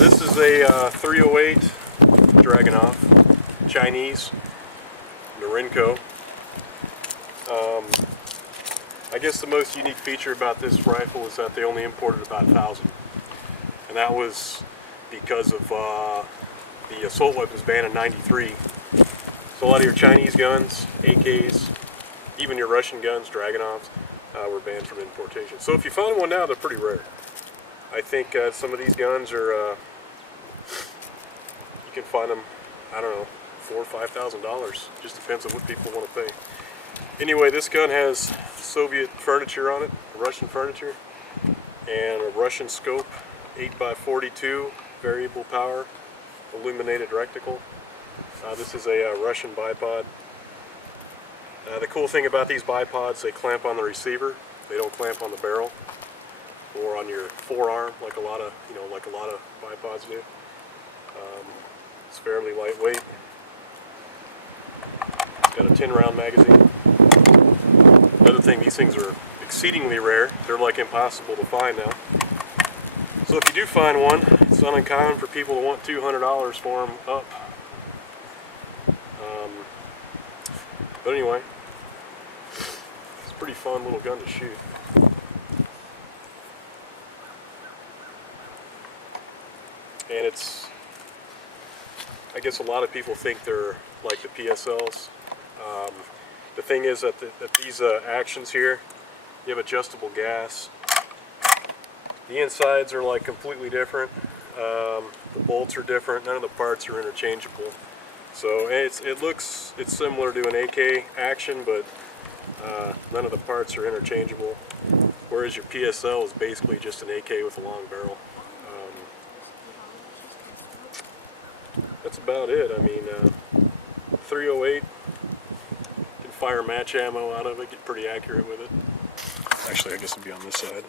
This is a 308 Dragunov, Chinese, Norinco. I guess the most unique feature about this rifle is that they only imported about 1,000. And that was because of the assault weapons ban in '93. So a lot of your Chinese guns, AKs, even your Russian guns, Dragunovs, were banned from importation. So if you find one now, they're pretty rare. I think some of these guns are, you can find them, I don't know, $4,000 or $5,000. Just depends on what people want to pay. Anyway, this gun has Soviet furniture on it, Russian furniture, and a Russian scope, 8x42, variable power, illuminated reticle. This is a Russian bipod. The cool thing about these bipods, they clamp on the receiver. They don't clamp on the barrel or on your forearm like a lot of bipods do. It's fairly lightweight. It's got a 10-round magazine. Another thing, these things are exceedingly rare. They're like impossible to find now. So if you do find one, it's not uncommon for people to want $200 for them up. But anyway, it's a pretty fun little gun to shoot. And it's, I guess a lot of people think they're like the PSLs. The thing is that these actions here, you have adjustable gas. The insides are like completely different. The bolts are different. None of the parts are interchangeable. So it's similar to an AK action, but none of the parts are interchangeable. Whereas your PSL is basically just an AK with a long barrel. That's about it. I mean, 308, you can fire match ammo out of it, get pretty accurate with it. Actually, I guess it'll be on this side.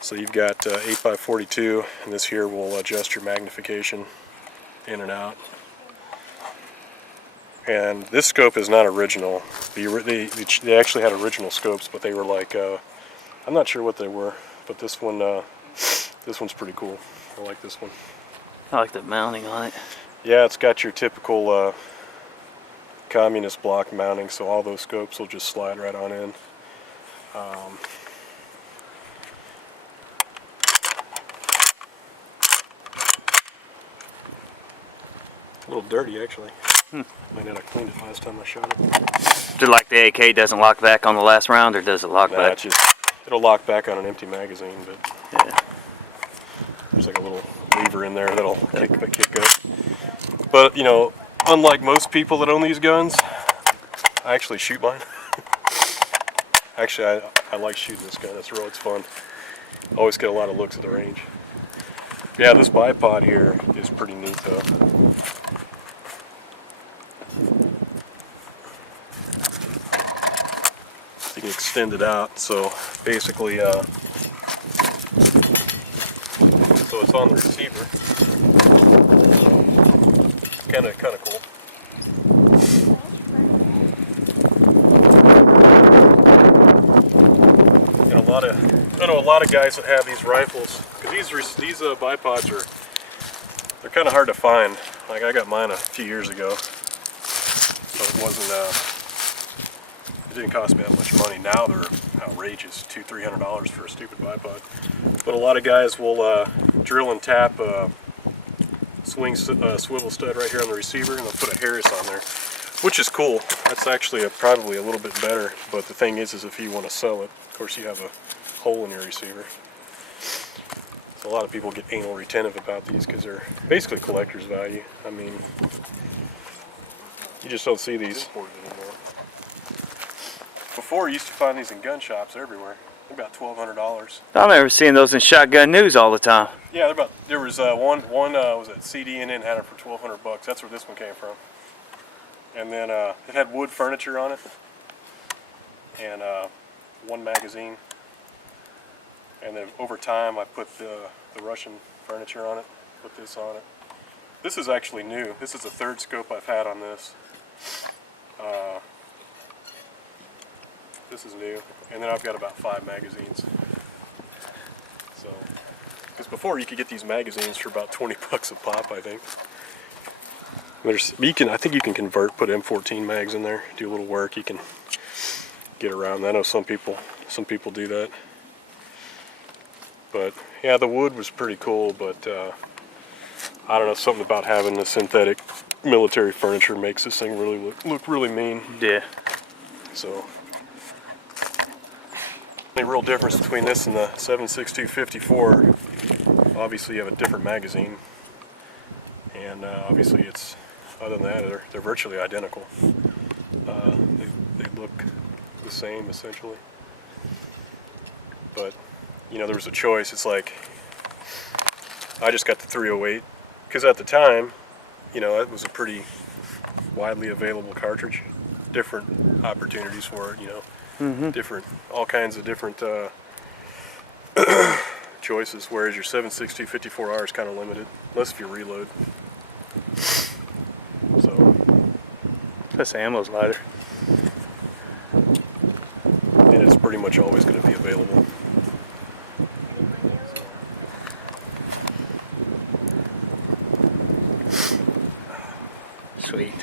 So you've got 8x42, and this here will adjust your magnification in and out. And this scope is not original. They actually had original scopes, but they were like, I'm not sure what they were, but this one's pretty cool. I like this one. I like the mounting on it. Yeah, it's got your typical communist block mounting, so all those scopes will just slide right on in. A little dirty, actually. Might not have cleaned it last time I shot it. Just like the AK doesn't lock back on the last round, or does it lock back? It'll lock back on an empty magazine, but yeah. There's like a little lever in there that'll kick up. But you know, unlike most people that own these guns, I actually shoot mine. Actually, I like shooting this gun. It's fun. Always get a lot of looks at the range. Yeah, this bipod here is pretty neat though. You can extend it out, so basically, so it's on the receiver. So kind of cool. And I know a lot of guys that have these rifles, because these bipods they're kind of hard to find. Like I got mine a few years ago, so it wasn't. It didn't cost me that much money. Now they're outrageous, $200–300 for a stupid bipod. But a lot of guys will drill and tap a swivel stud right here on the receiver, and they'll put a Harris on there, which is cool. That's actually probably a little bit better. But the thing is if you want to sell it, of course you have a hole in your receiver. So a lot of people get anal retentive about these because they're basically collector's value. I mean, you just don't see these anymore. Before, you used to find these in gun shops everywhere. They're about $1,200. I remember seeing those in Shotgun News all the time. Yeah, there was one was at CDN and had it for $1,200. That's where this one came from. And then it had wood furniture on it, and one magazine. And then over time, I put the Russian furniture on it. Put this on it. This is actually new. This is the third scope I've had on this. This is new, and then I've got about 5 magazines. So Because before you could get these magazines for about 20 bucks a pop, I think. I think you can convert, put M14 mags in there, do a little work. You can get around. I know some people do that. But yeah, the wood was pretty cool, but I don't know, something about having the synthetic military furniture makes this thing really look really mean. Yeah. So the real difference between this and the 7.62 obviously you have a different magazine, and obviously it's, other than that, they're virtually identical. They look the same essentially, but you know, there was a choice. It's like I just got the 308 because at the time, you know, it was a pretty widely available cartridge. Different opportunities for it, you know. All kinds of different choices, whereas your 7.62 54R is kind of limited, unless if you reload. So Plus the ammo's lighter. and it's pretty much always going to be available. Sweet.